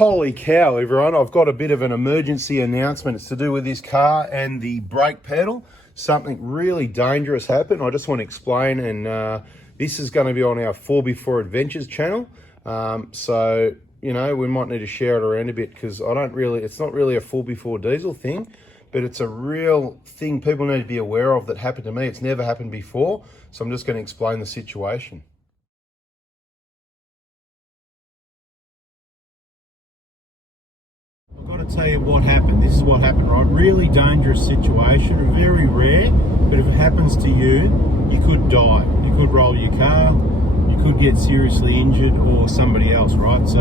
Holy cow, everyone. I've got a bit of an emergency announcement. It's to do with this car and the brake pedal. Something really dangerous happened. I just want to explain, and this is going to be on our 4x4 Adventures channel. So, you know, we might need to share it around a bit because it's not really a 4x4 diesel thing, but it's a real thing people need to be aware of that happened to me. It's never happened before. So I'm just going to explain the situation. I've got to tell you what happened. This is what happened, right? Really dangerous situation, very rare, but if it happens to you, you could die. You could roll your car, you could get seriously injured, or somebody else, right? So,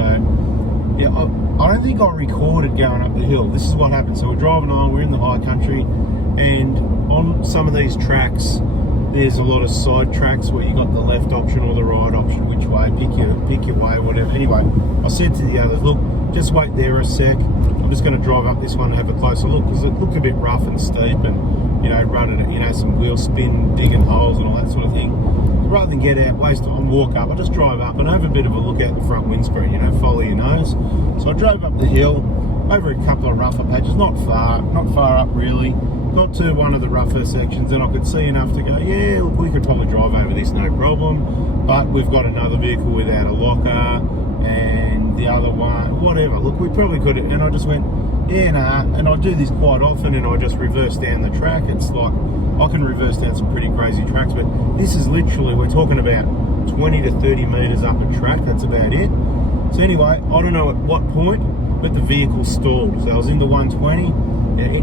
yeah, I don't think I recorded going up the hill. This is what happened. So we're driving along, we're in the high country, and on some of these tracks, there's a lot of side tracks where you got the left option or the right option, which way, pick your way, whatever. Anyway, I said to the others, look, just wait there a sec. I'm just going to drive up this one and have a closer look because it looked a bit rough and steep and, you know, running it, you know, some wheel spin, digging holes and all that sort of thing. Rather than get out, waste time, walk up, I just drive up and have a bit of a look out the front windscreen, you know, follow your nose. So I drove up the hill, over a couple of rougher patches, not far up really. Got to one of the rougher sections and I could see enough to go, yeah, look, we could probably drive over this, no problem. But we've got another vehicle without a locker and the other one, whatever. Look, we probably could, and I just went, yeah, nah. And I do this quite often and I just reverse down the track. It's like, I can reverse down some pretty crazy tracks, but this is literally, we're talking about 20 to 30 meters up a track, that's about it. So anyway, I don't know at what point, but the vehicle stalled. So I was in the 120.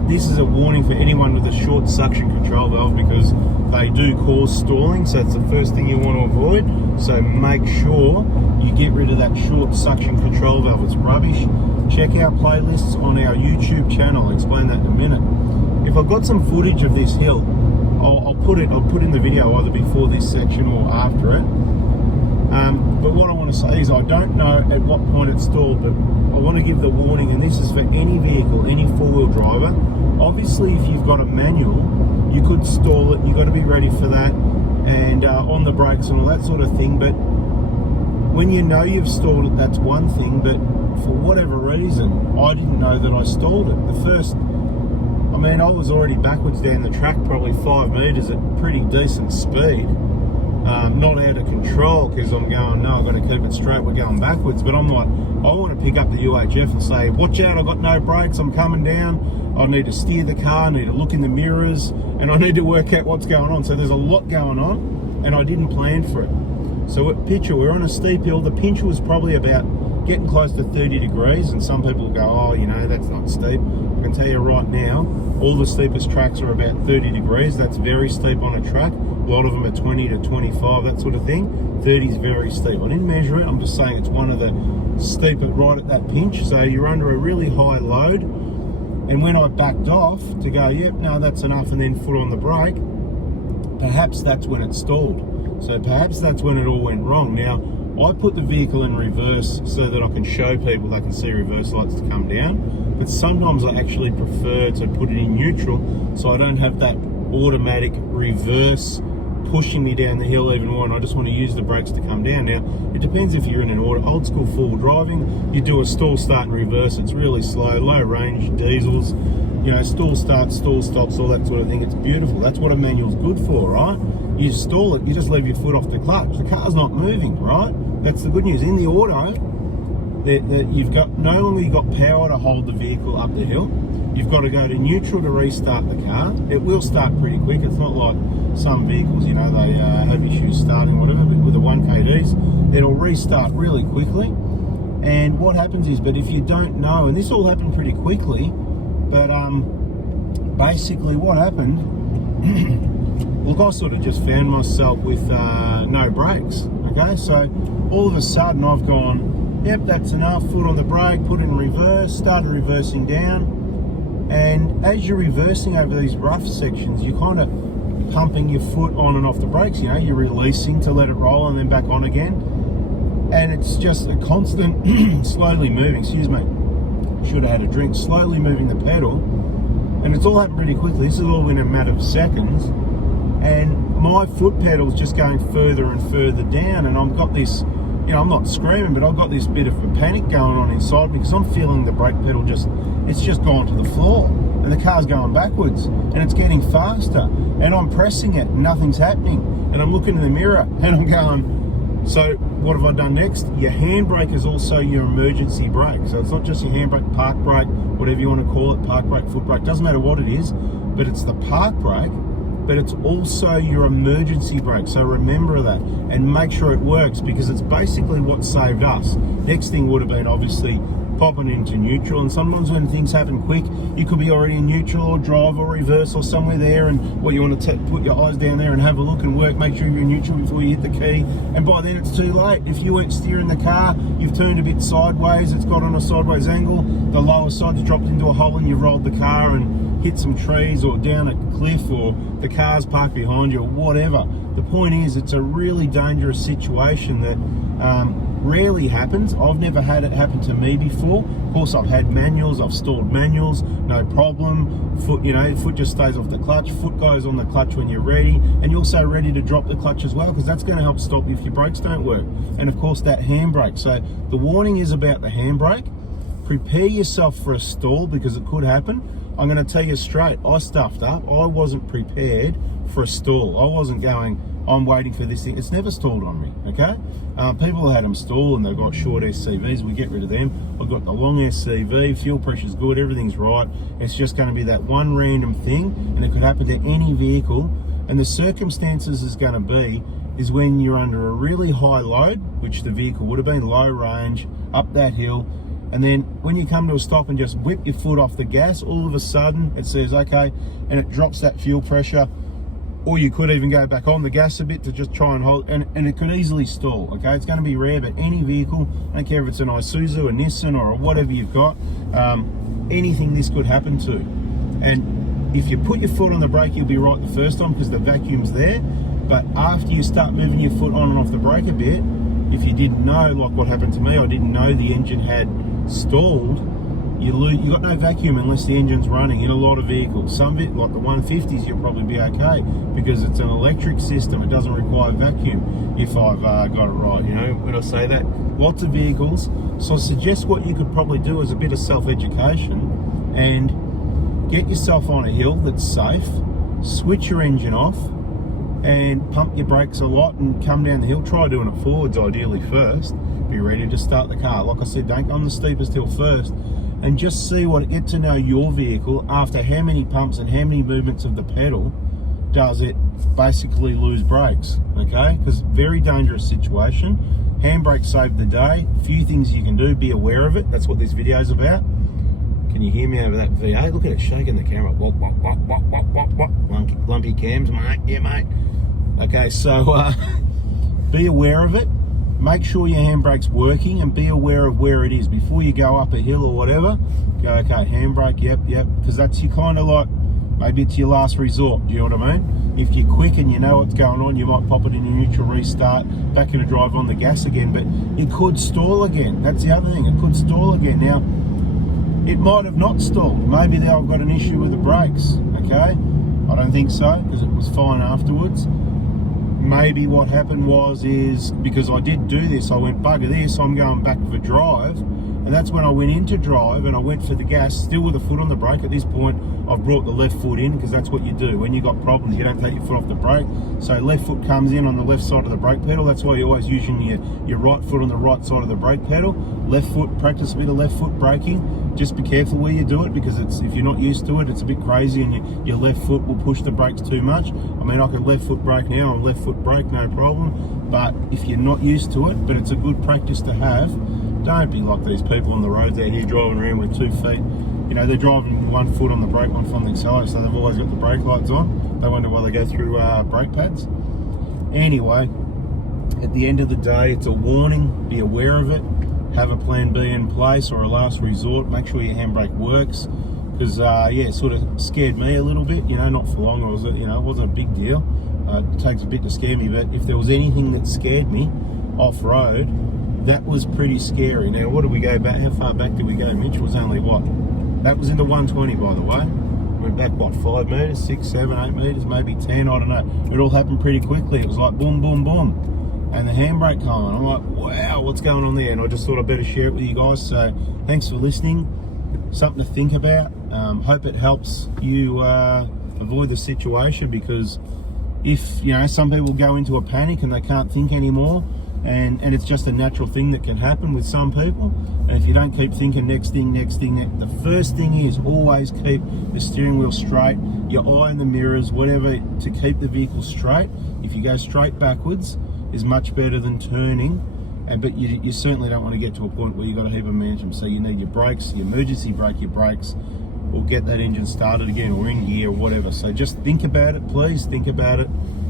This is a warning for anyone with a short suction control valve because they do cause stalling, so it's the first thing you want to avoid. So make sure you get rid of that short suction control valve. It's rubbish. Check our playlists on our YouTube channel. I'll explain that in a minute. If I've got some footage of this hill, I'll put in the video either before this section or after it. But what I want to say is I don't know at what point it stalled, but I want to give the warning, and this is for any vehicle, any four-wheel driver. Obviously, if you've got a manual, you could stall it. You've got to be ready for that, and on the brakes and all that sort of thing. But when you know you've stalled it, that's one thing. But for whatever reason, I didn't know that I stalled it. I was already backwards down the track, probably 5 meters at pretty decent speed. Not out of control because I'm going, no, I've got to keep it straight, we're going backwards. But I'm like, I want to pick up the UHF and say, watch out, I've got no brakes, I'm coming down, I need to steer the car, I need to look in the mirrors, and I need to work out what's going on. So there's a lot going on, and I didn't plan for it. So at picture, we're on a steep hill, the pinch was probably about getting close to 30 degrees, and some people go, oh, you know, that's not steep. I can tell you right now, all the steepest tracks are about 30 degrees. That's very steep on a track. A lot of them are 20 to 25, that sort of thing. 30 is very steep. I didn't measure it. I'm just saying it's one of the steeper right at that pinch. So you're under a really high load. And when I backed off to go, yep, no, that's enough, and then foot on the brake, perhaps that's when it stalled. So perhaps that's when it all went wrong. Now, I put the vehicle in reverse so that I can show people they can see reverse lights to come down. But sometimes I actually prefer to put it in neutral so I don't have that automatic reverse pushing me down the hill even more, and I just want to use the brakes to come down. Now, it depends if you're in an old school full driving, you do a stall, start and reverse. It's really slow, low range, diesels, you know, stall, start, stall, stops, all that sort of thing. It's beautiful. That's what a manual's good for, right? You stall it, you just leave your foot off the clutch. The car's not moving, right? That's the good news. In the auto, you've got no longer you've got power to hold the vehicle up the hill. You've got to go to neutral to restart the car. It will start pretty quick. It's not like some vehicles, you know, they have issues starting, whatever, but with the 1KDs, it'll restart really quickly. And what happens is, but if you don't know, and this all happened pretty quickly, but basically what happened, look, I sort of just found myself with no brakes, okay? So all of a sudden I've gone, yep, that's enough, foot on the brake, put in reverse, started reversing down. And as you're reversing over these rough sections, you're kind of pumping your foot on and off the brakes, you know, you're releasing to let it roll and then back on again. And it's just a constant, slowly moving, excuse me, should have had a drink, slowly moving the pedal. And it's all happened pretty quickly. This is all in a matter of seconds. And my foot pedal's just going further and further down, and I've got this you know, I'm not screaming, but I've got this bit of a panic going on inside me because I'm feeling the brake pedal it's just gone to the floor, and the car's going backwards, and it's getting faster, and I'm pressing it, and nothing's happening, and I'm looking in the mirror, and I'm going, so what have I done next? Your handbrake is also your emergency brake, so it's not just your handbrake, park brake, whatever you want to call it, park brake, foot brake, doesn't matter what it is, but it's the park brake, but it's also your emergency brake. So remember that and make sure it works, because it's basically what saved us. Next thing would have been obviously popping into neutral, and sometimes when things happen quick, you could be already in neutral or drive or reverse or somewhere there, and what you want to put your eyes down there and have a look and work, make sure you're in neutral before you hit the key, and by then it's too late. If you weren't steering the car, you've turned a bit sideways, it's got on a sideways angle, the lower side's dropped into a hole, and you've rolled the car and hit some trees or down a cliff, or the car's parked behind you, or whatever. The point is, it's a really dangerous situation that rarely happens. I've never had it happen to me before. Of course, I've had manuals, I've stalled manuals, no problem. Foot just stays off the clutch, foot goes on the clutch when you're ready, and you're also ready to drop the clutch as well, because that's going to help stop you if your brakes don't work. And of course, that handbrake. So the warning is about the handbrake. Prepare yourself for a stall, because it could happen. I'm going to tell you straight, I stuffed up. I wasn't prepared for a stall. I wasn't going, I'm waiting for this thing. It's never stalled on me, okay? People had them stall and they've got short SCVs. We get rid of them. I've got the long SCV, fuel pressure's good, everything's right. It's just going to be that one random thing, and it could happen to any vehicle. And the circumstances is going to be is when you're under a really high load, which the vehicle would have been, low range, up that hill, and then when you come to a stop and just whip your foot off the gas, all of a sudden it says okay, and it drops that fuel pressure. Or you could even go back on the gas a bit to just try and hold, and it could easily stall, okay? It's going to be rare, but any vehicle, I don't care if it's an Isuzu, a Nissan, or whatever you've got, anything this could happen to. And if you put your foot on the brake, you'll be right the first time because the vacuum's there. But after you start moving your foot on and off the brake a bit, if you didn't know, like what happened to me, I didn't know the engine had stalled, you got no vacuum unless the engine's running in a lot of vehicles. Some of it, like the 150s, you'll probably be okay because it's an electric system. It doesn't require vacuum, if I've got it right, you know, when I say that. Lots of vehicles. So I suggest what you could probably do is a bit of self-education and get yourself on a hill that's safe, switch your engine off and pump your brakes a lot and come down the hill. Try doing it forwards ideally first. Be ready to start the car. Like I said, don't go on the steepest hill first. And just get to know your vehicle after how many pumps and how many movements of the pedal does it basically lose brakes, okay? Because very dangerous situation. Handbrake saved the day. Few things you can do, be aware of it. That's what this video is about. Can you hear me over that V8? Look at it shaking the camera. Wop, wop, wop, wop, wop, wop, wop. Lumpy cams, mate. Yeah, mate. Okay, so be aware of it. Make sure your handbrake's working and be aware of where it is. Before you go up a hill or whatever, go, okay, handbrake, yep, because that's your kind of like, maybe it's your last resort, do you know what I mean? If you're quick and you know what's going on, you might pop it in your neutral, restart, back in a drive on the gas again, but it could stall again. That's the other thing, it could stall again. Now, it might have not stalled. Maybe I've got an issue with the brakes, okay? I don't think so, because it was fine afterwards. Maybe what happened is because I did do this, I went, bugger this, I'm going back for drive. And that's when I went into drive and I went for the gas, still with the foot on the brake. At this point, I've brought the left foot in because that's what you do. When you've got problems, you don't take your foot off the brake. So left foot comes in on the left side of the brake pedal. That's why you're always using your right foot on the right side of the brake pedal. Left foot, practice a bit of left foot braking. Just be careful where you do it because if you're not used to it, it's a bit crazy and your left foot will push the brakes too much. I mean, I can left foot brake now and left foot brake, no problem. But if you're not used to it, but it's a good practice to have, don't be like these people on the roads out here driving around with 2 feet. You know, they're driving 1 foot on the brake, 1 foot on the accelerator, so they've always got the brake lights on. They wonder why they go through brake pads. Anyway, at the end of the day, it's a warning. Be aware of it. Have a plan B in place or a last resort. Make sure your handbrake works. Because, yeah, it sort of scared me a little bit. You know, not for long. It wasn't a big deal. It takes a bit to scare me. But if there was anything that scared me off-road, that was pretty scary. Now, what did we go back? How far back did we go, Mitch? It was only what? That was in the 120, by the way. Went back, what, 5 metres, 6, 7, 8 metres, maybe 10, I don't know. It all happened pretty quickly. It was like boom, boom, boom. and the handbrake come on. I'm like, wow, what's going on there? And I just thought I'd better share it with you guys. So thanks for listening. Something to think about. Hope it helps you avoid the situation, because if, you know, some people go into a panic and they can't think anymore, and it's just a natural thing that can happen with some people. And if you don't keep thinking next thing, the first thing is always keep the steering wheel straight, your eye in the mirrors, whatever, to keep the vehicle straight. If you go straight backwards is much better than turning, but you certainly don't want to get to a point where you've got a heap of momentum. So you need your brakes, your emergency brake, your brakes, or get that engine started again, or in gear, or whatever. So just think about it, please think about it.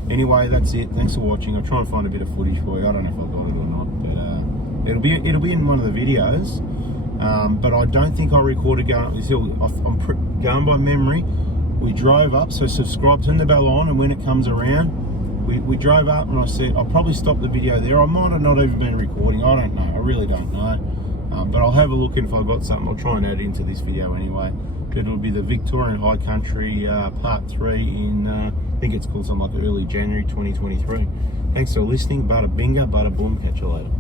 Anyway, that's it. Thanks for watching. I'll try and find a bit of footage for you. I don't know if I've got it or not, but it'll be in one of the videos. But I don't think I recorded going up this hill. I'm going by memory. We drove up, so subscribe, turn the bell on, and when it comes around, we drove up, and I said I'll probably stop the video there. I might have not even been recording. I don't know. I really don't know. But I'll have a look, and if I've got something, I'll try and add it into this video anyway. But it'll be the Victorian High Country Part 3 in, I think it's called something like early January 2023. Thanks for listening. Bada binga, bada boom. Catch you later.